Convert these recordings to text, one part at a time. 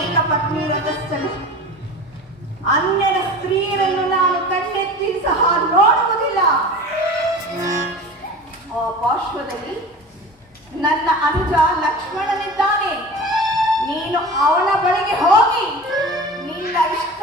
ಏಕ ಪತ್ನಿ ರಥಸ್ಥಳು ಅನ್ಯರ ಸ್ತ್ರೀಯರನ್ನು ನಾನು ಕಣ್ಣೆತ್ತಿ ಸಹ ನೋಡುವುದಿಲ್ಲ. ಆ ಪಾರ್ಶ್ವದಲ್ಲಿ ನನ್ನ ಅನುಜ ಲಕ್ಷ್ಮಣನಿದ್ದಾನೆ. ನೀನು ಅವನ ಬಳಿಗೆ ಹೋಗಿ, ನಿನ್ನ ಇಷ್ಟ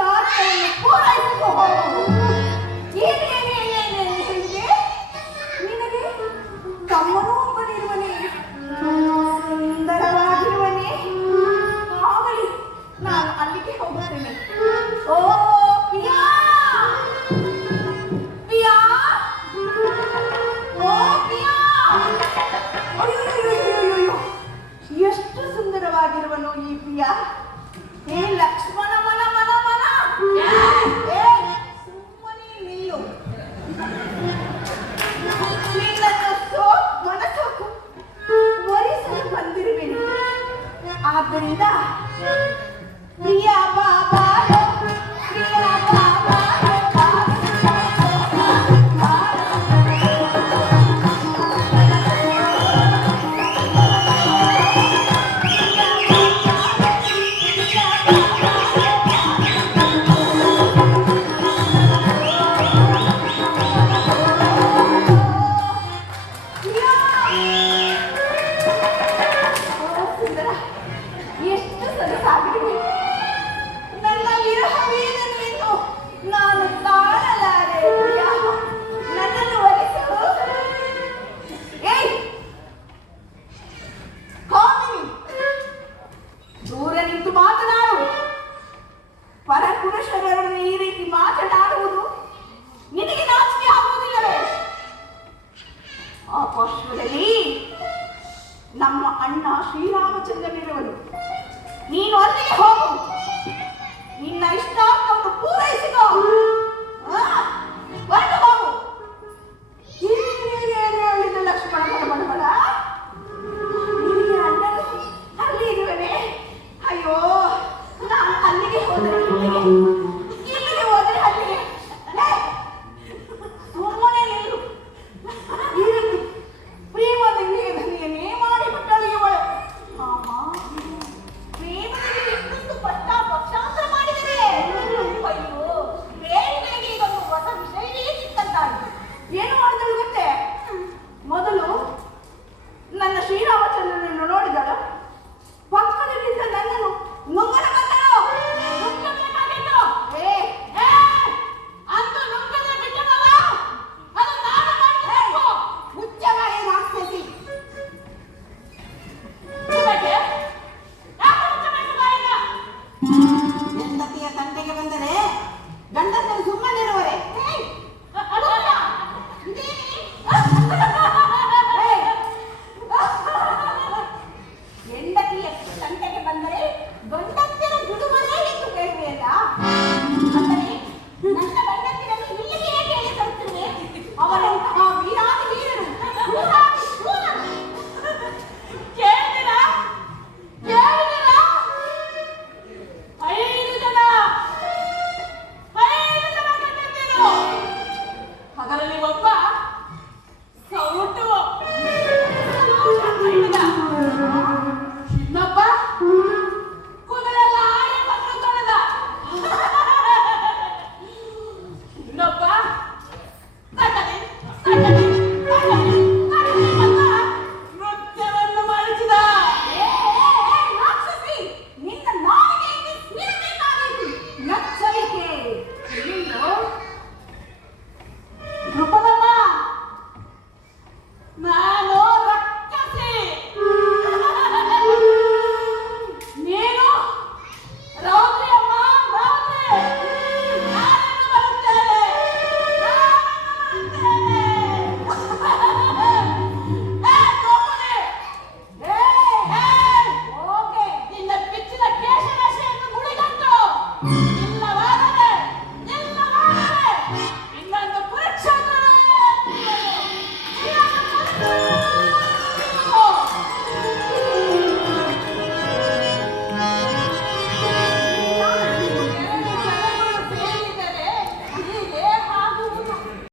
นี่นอนไม่คม